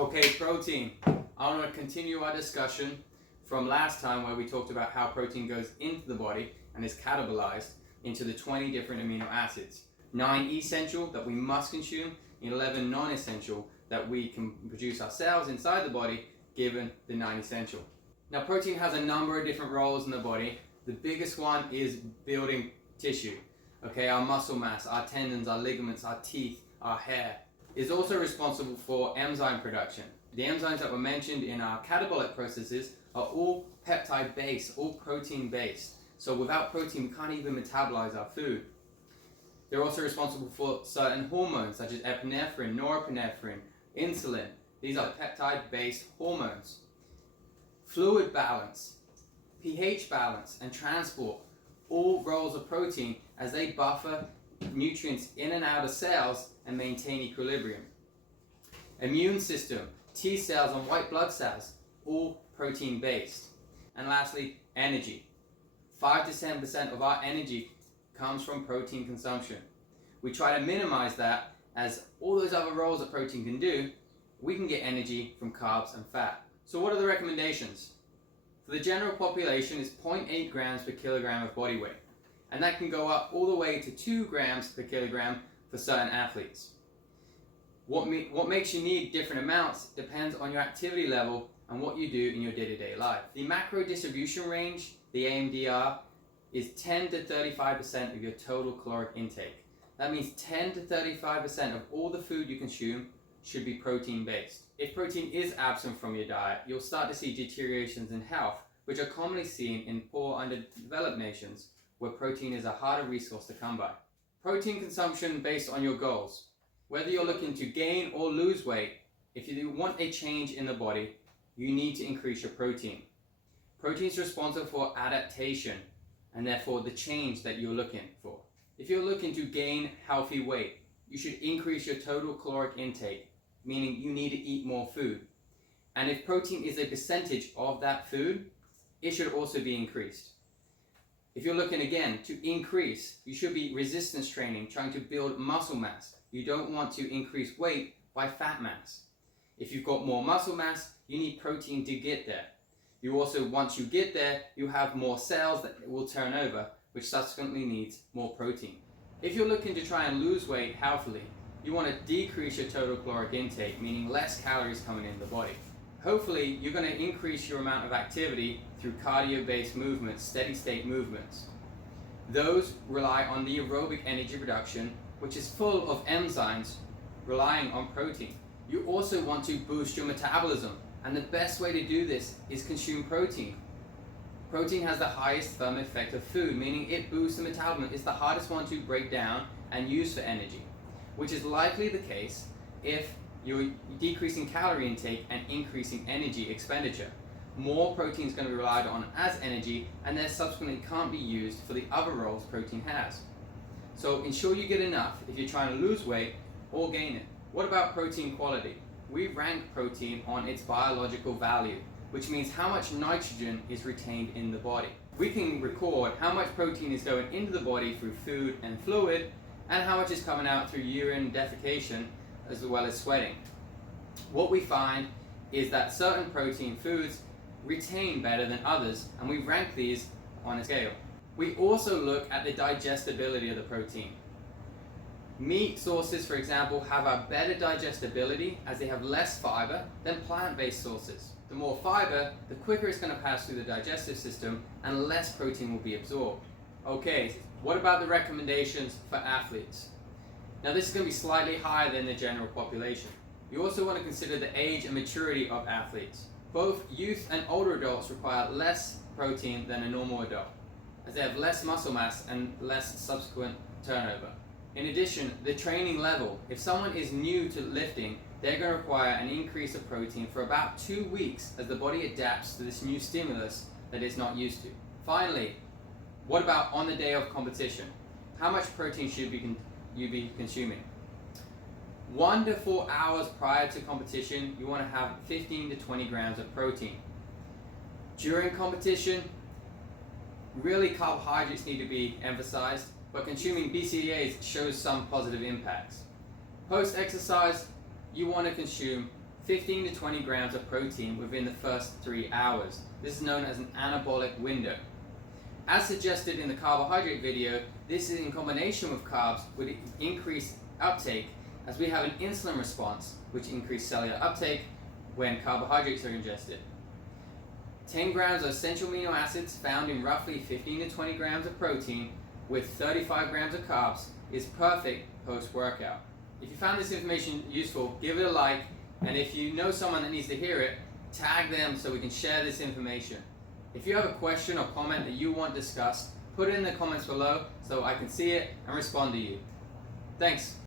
Okay, protein. I want to continue our discussion from last time where we talked about how protein goes into the body and is catabolized into the 20 different amino acids. 9 essential that we must consume, and 11 non-essential that we can produce ourselves inside the body given the 9 essential. Now protein has a number of different roles in the body. The biggest one is building tissue. Okay, our muscle mass, our tendons, our ligaments, our teeth, our hair. Is also responsible for enzyme production. The enzymes that were mentioned in our catabolic processes are all peptide based, all protein based. So without protein we can't even metabolize our food. They're also responsible for certain hormones such as epinephrine, norepinephrine, insulin. These are peptide based hormones. Fluid balance, pH balance and transport, all roles of protein as they buffer nutrients in and out of cells and maintain equilibrium. Immune system, T cells and white blood cells, all protein based. And lastly, energy. 5 to 10% of our energy comes from protein consumption. We try to minimize that, as all those other roles that protein can do, we can get energy from carbs and fat. So what are the recommendations? For the general population is 0.8 grams per kilogram of body weight. And that can go up all the way to 2 grams per kilogram for certain athletes. What makes you need different amounts depends on your activity level and what you do in your day-to-day life. The macro distribution range, the AMDR, is 10 to 35% of your total caloric intake. That means 10 to 35% of all the food you consume should be protein-based. If protein is absent from your diet, you'll start to see deteriorations in health, which are commonly seen in poor, underdeveloped nations, where protein is a harder resource to come by. Protein consumption based on your goals. Whether you're looking to gain or lose weight, if you want a change in the body, you need to increase your protein. Protein is responsible for adaptation and therefore the change that you're looking for. If you're looking to gain healthy weight, you should increase your total caloric intake, meaning you need to eat more food. And if protein is a percentage of that food, it should also be increased. If you're looking again to increase, you should be resistance training, trying to build muscle mass. You don't want to increase weight by fat mass. If you've got more muscle mass, you need protein to get there. You also, once you get there, you have more cells that will turn over, which subsequently needs more protein. If you're looking to try and lose weight healthily, you want to decrease your total caloric intake, meaning less calories coming in the body. Hopefully, you're going to increase your amount of activity through cardio-based movements, steady-state movements. Those rely on the aerobic energy production, which is full of enzymes relying on protein. You also want to boost your metabolism, and the best way to do this is consume protein. Protein has the highest thermal effect of food, meaning it boosts the metabolism. It's the hardest one to break down and use for energy, which is likely the case if you're decreasing calorie intake and increasing energy expenditure. More protein is going to be relied on as energy, and then subsequently can't be used for the other roles protein has. So ensure you get enough if you're trying to lose weight or gain it. What about protein quality? We rank protein on its biological value, which means how much nitrogen is retained in the body. We can record how much protein is going into the body through food and fluid, and how much is coming out through urine, defecation, as well as sweating. What we find is that certain protein foods retain better than others, and we rank these on a scale. We also look at the digestibility of the protein. Meat sources, for example, have a better digestibility as they have less fiber than plant-based sources. The more fiber, the quicker it's going to pass through the digestive system and less protein will be absorbed. Okay, what about the recommendations for athletes? Now this is going to be slightly higher than the general population. You also want to consider the age and maturity of athletes. Both youth and older adults require less protein than a normal adult, as they have less muscle mass and less subsequent turnover. In addition, the training level. If someone is new to lifting, they're going to require an increase of protein for about 2 weeks as the body adapts to this new stimulus that it's not used to. Finally, what about on the day of competition? How much protein should you be consuming? 1 to 4 hours prior to competition, you want to have 15 to 20 grams of protein. During competition, really carbohydrates need to be emphasized, but consuming BCAAs shows some positive impacts. Post-exercise, you want to consume 15 to 20 grams of protein within the first 3 hours. This is known as an anabolic window. As suggested in the carbohydrate video, this in combination with carbs would increase uptake, as we have an insulin response which increases cellular uptake when carbohydrates are ingested. 10 grams of essential amino acids found in roughly 15 to 20 grams of protein with 35 grams of carbs is perfect post-workout. If you found this information useful, give it a like, and if you know someone that needs to hear it, tag them so we can share this information. If you have a question or comment that you want discussed, put it in the comments below so I can see it and respond to you. Thanks.